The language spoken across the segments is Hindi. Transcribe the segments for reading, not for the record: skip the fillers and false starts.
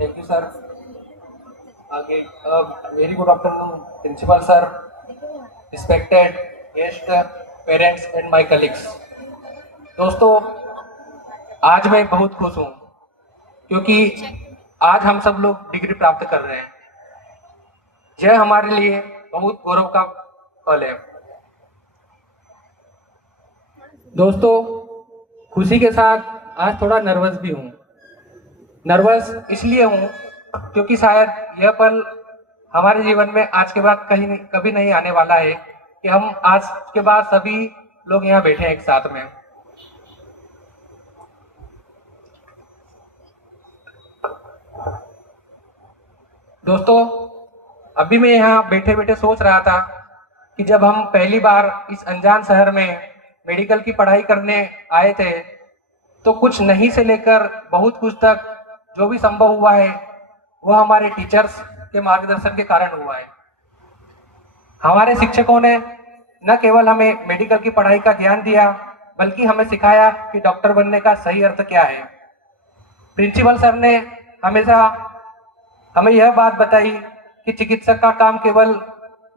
Thank you, sir. Again, very good afternoon, Principal sir, respected guest, parents and my colleagues. दोस्तों, आज मैं बहुत खुश हूँ क्योंकि आज हम सब लोग डिग्री प्राप्त कर रहे हैं। यह हमारे लिए बहुत गौरव का पल है। दोस्तों, खुशी के साथ आज थोड़ा नर्वस भी हूँ। नर्वस इसलिए हूँ क्योंकि शायद यह पल हमारे जीवन में आज के बाद कभी नहीं आने वाला है कि हम आज के बाद सभी लोग यहाँ बैठे हैं एक साथ में। दोस्तों, अभी मैं यहाँ बैठे बैठे सोच रहा था कि जब हम पहली बार इस अनजान शहर में मेडिकल की पढ़ाई करने आए थे तो कुछ नहीं से लेकर बहुत कुछ तक जो भी संभव हुआ है वह हमारे टीचर्स के मार्गदर्शन के कारण हुआ है। हमारे शिक्षकों ने न केवल हमें मेडिकल की पढ़ाई का ज्ञान दिया बल्कि हमें सिखाया कि डॉक्टर बनने का सही अर्थ क्या है। प्रिंसिपल सर ने हमेशा हमें यह बात बताई कि चिकित्सक का काम केवल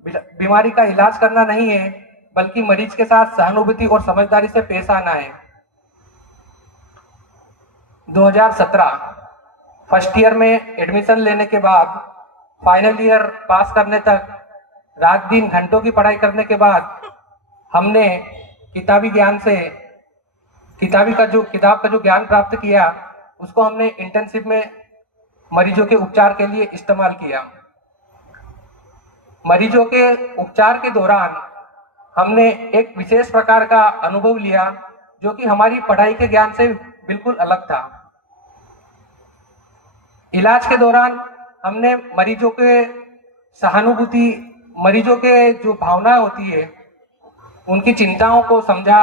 बीमारी का इलाज करना नहीं है बल्कि मरीज के साथ सहानुभूति और समझदारी से पेश आना है। 2017 फर्स्ट ईयर में एडमिशन लेने के बाद फाइनल ईयर पास करने तक रात दिन घंटों की पढ़ाई करने के बाद हमने किताबी ज्ञान से किताब का जो ज्ञान प्राप्त किया उसको हमने इंटर्नशिप में मरीजों के उपचार के लिए इस्तेमाल किया। मरीजों के उपचार के दौरान हमने एक विशेष प्रकार का अनुभव लिया जो कि हमारी पढ़ाई के ज्ञान से बिल्कुल अलग था। इलाज के दौरान हमने मरीजों के सहानुभूति, मरीजों के जो भावना होती है उनकी चिंताओं को समझा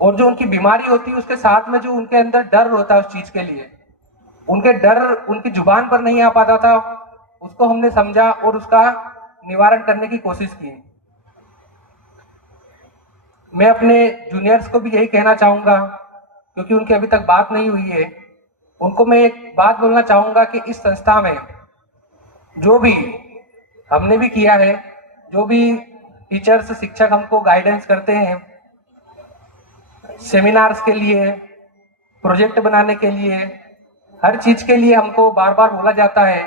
और जो उनकी बीमारी होती है उसके साथ में जो उनके अंदर डर होता है उस चीज के लिए, उनके डर उनकी जुबान पर नहीं आ पाता था, उसको हमने समझा और उसका निवारण करने की कोशिश की। मैं अपने जूनियर्स को भी यही कहना चाहूंगा क्योंकि उनकी अभी तक बात नहीं हुई है, उनको मैं एक बात बोलना चाहूंगा कि इस संस्था में जो भी हमने भी किया है, जो भी टीचर्स शिक्षक हमको गाइडेंस करते हैं सेमिनार्स के लिए, प्रोजेक्ट बनाने के लिए, हर चीज के लिए हमको बार बार बोला जाता है।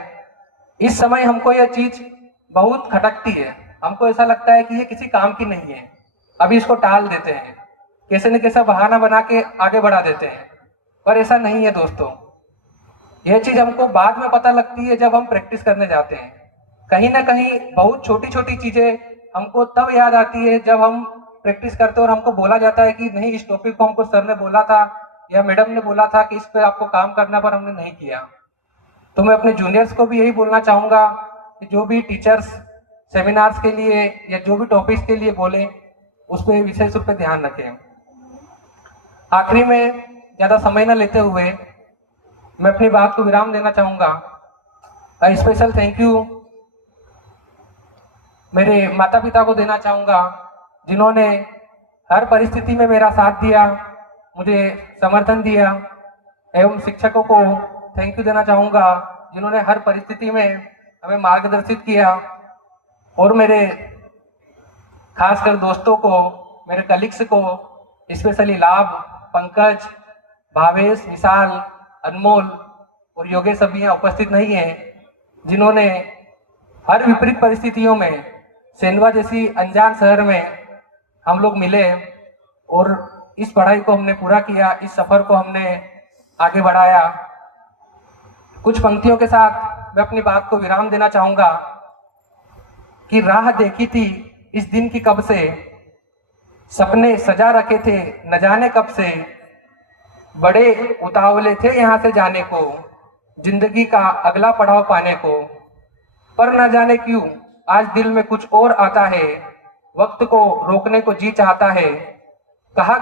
इस समय हमको यह चीज बहुत खटकती है, हमको ऐसा लगता है कि ये किसी काम की नहीं है, अभी इसको टाल देते हैं, कैसे न कैसा बहाना बना के आगे बढ़ा देते हैं, पर ऐसा नहीं है दोस्तों। यह चीज हमको बाद में पता लगती है जब हम प्रैक्टिस करने जाते हैं। कहीं ना कहीं बहुत छोटी छोटी चीजें हमको तब याद आती है जब हम प्रैक्टिस करते हैं और हमको बोला जाता है कि नहीं, इस टॉपिक को हमको सर ने बोला था या मैडम ने बोला था कि इस पे आपको काम करना, पर हमने नहीं किया। तो मैं अपने जूनियर्स को भी यही बोलना चाहूंगा कि जो भी टीचर्स सेमिनार्स के लिए या जो भी टॉपिक्स के लिए बोले उस पर विशेष रूप से ध्यान रखें। आखिरी में ज्यादा समय न लेते हुए मैं अपनी बात को विराम देना चाहूंगा। स्पेशल थैंक यू मेरे माता पिता को देना चाहूंगा जिन्होंने हर परिस्थिति में मेरा साथ दिया, मुझे समर्थन दिया, एवं शिक्षकों को थैंक यू देना चाहूंगा जिन्होंने हर परिस्थिति में हमें मार्गदर्शित किया, और मेरे खासकर दोस्तों को, मेरे कलीग्स को, स्पेशली लाभ, पंकज, भावेश, विशाल, अनमोल और योगेश अभी यहाँ उपस्थित नहीं है, जिन्होंने हर विपरीत परिस्थितियों में सेंधवा जैसी अनजान शहर में हम लोग मिले और इस पढ़ाई को हमने पूरा किया, इस सफर को हमने आगे बढ़ाया। कुछ पंक्तियों के साथ मैं अपनी बात को विराम देना चाहूंगा कि राह देखी थी इस दिन की कब से, सपने सजा रखे थे न जाने कब से, बड़े उतावले थे यहाँ से जाने को, जिंदगी का अगला पड़ाव पाने को, पर न जाने क्यों आज दिल में कुछ और आता है, वक्त को रोकने को जी चाहता है। कहा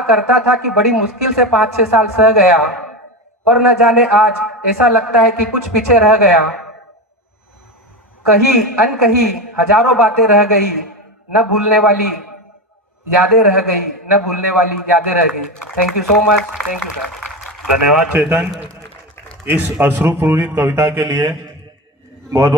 करता था कि बड़ी मुश्किल से 5-6 साल सह गया, पर न जाने आज ऐसा लगता है कि कुछ पीछे रह गया। कही अनकही हजारों बातें रह गई, न भूलने वाली यादें रह गई, न भूलने वाली यादें रह गई। Thank you so much. Thank you sir. धन्यवाद चेतन। इस अश्रुपूरित कविता के लिए बहुत बहुत